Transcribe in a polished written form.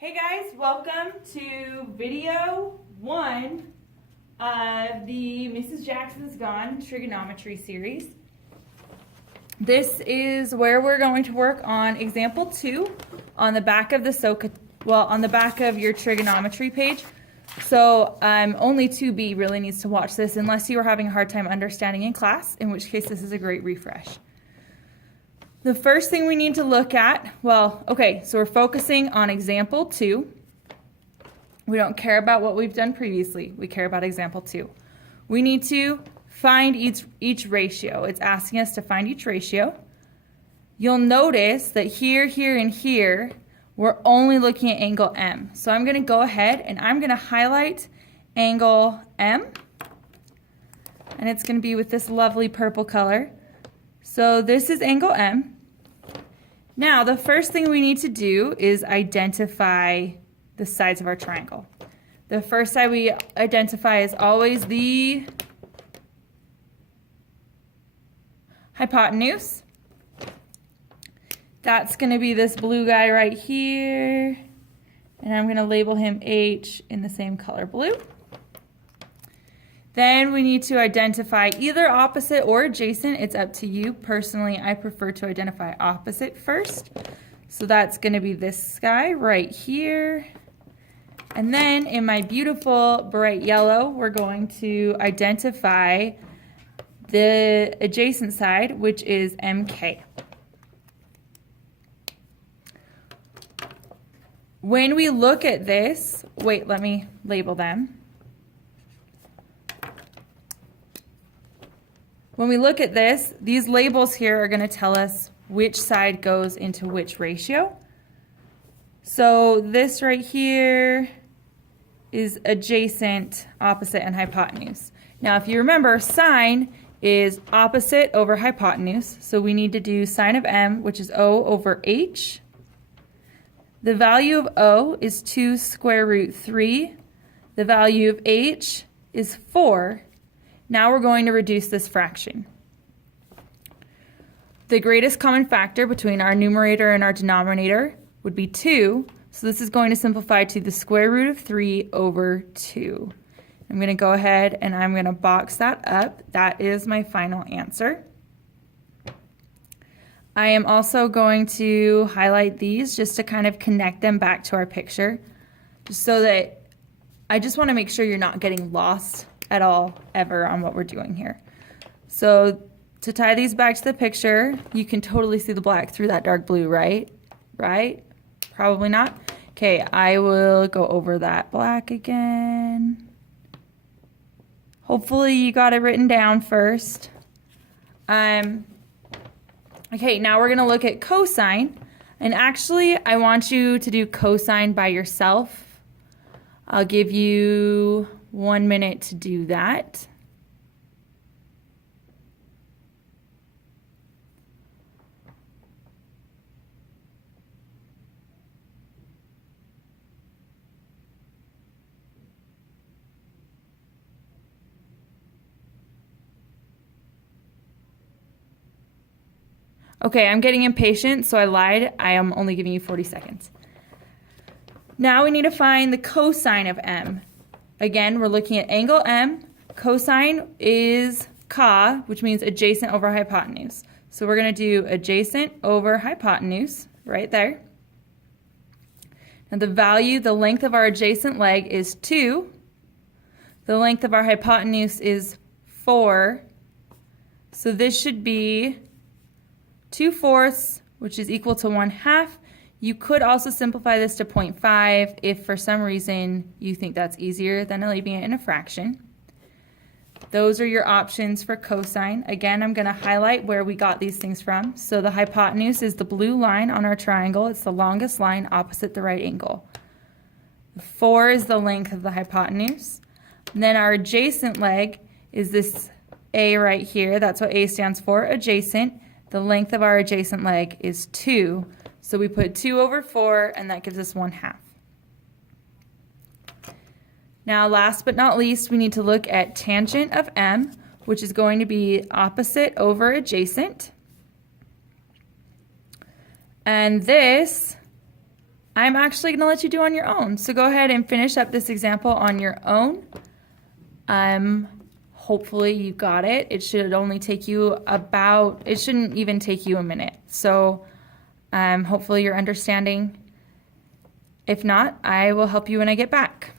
Hey guys, welcome to video 1 of the Mrs. Jackson's Gone trigonometry series. This is where we're going to work on example 2 on the back of the on the back of your trigonometry page. So only 2B really needs to watch this unless you are having a hard time understanding in class, in which case this is a great refresh. The first thing we need to look at, so we're focusing on example 2. We don't care about what we've done previously. We care about example 2. We need to find each ratio. It's asking us to find each ratio. You'll notice that here, here, and here, we're only looking at angle M. So I'm going to go ahead and I'm going to highlight angle M. And it's going to be with this lovely purple color. So this is angle M. Now, the first thing we need to do is identify the sides of our triangle. The first side we identify is always the hypotenuse. That's going to be this blue guy right here. And I'm going to label him H in the same color blue. Then we need to identify either opposite or adjacent. It's up to you. Personally, I prefer to identify opposite first. So that's going to be this guy right here. And then in my beautiful bright yellow, we're going to identify the adjacent side, which is MK. When we look at this, let me label them. When we look at this, these labels here are going to tell us which side goes into which ratio. So this right here is adjacent, opposite, and hypotenuse. Now if you remember, sine is opposite over hypotenuse. So we need to do sine of M, which is O over H. The value of O is 2 square root 3. The value of H is 4. Now we're going to reduce this fraction. The greatest common factor between our numerator and our denominator would be 2. So this is going to simplify to the square root of 3 over 2. I'm going to go ahead and I'm going to box that up. That is my final answer. I am also going to highlight these just to kind of connect them back to our picture, just so that I just want to make sure you're not getting lost at all ever on what we're doing here. So to tie these back to the picture, you can totally see the black through that dark blue, right? Right? Probably not. Okay, I will go over that black again. Hopefully you got it written down first. Okay, now we're going to look at cosine. And actually, I want you to do cosine by yourself. I'll give you 1 minute to do that. Okay, I'm getting impatient, so I lied. I am only giving you 40 seconds. Now we need to find the cosine of M. Again, we're looking at angle M. Cosine is CA, which means adjacent over hypotenuse. So we're going to do adjacent over hypotenuse right there. Now the length of our adjacent leg is 2. The length of our hypotenuse is 4. So this should be 2/4, which is equal to 1/2. You could also simplify this to 0.5 if for some reason you think that's easier than leaving it in a fraction. Those are your options for cosine. Again, I'm going to highlight where we got these things from. So the hypotenuse is the blue line on our triangle. It's the longest line opposite the right angle. 4 is the length of the hypotenuse. And then our adjacent leg is this A right here. That's what A stands for, adjacent. The length of our adjacent leg is 2. So we put 2 over 4, and that gives us 1/2. Now, last but not least, we need to look at tangent of M, which is going to be opposite over adjacent. And this I'm actually going to let you do on your own. So go ahead and finish up this example on your own. Hopefully you got it. It should only take you it shouldn't even take you a minute. So hopefully you're understanding. If not, I will help you when I get back.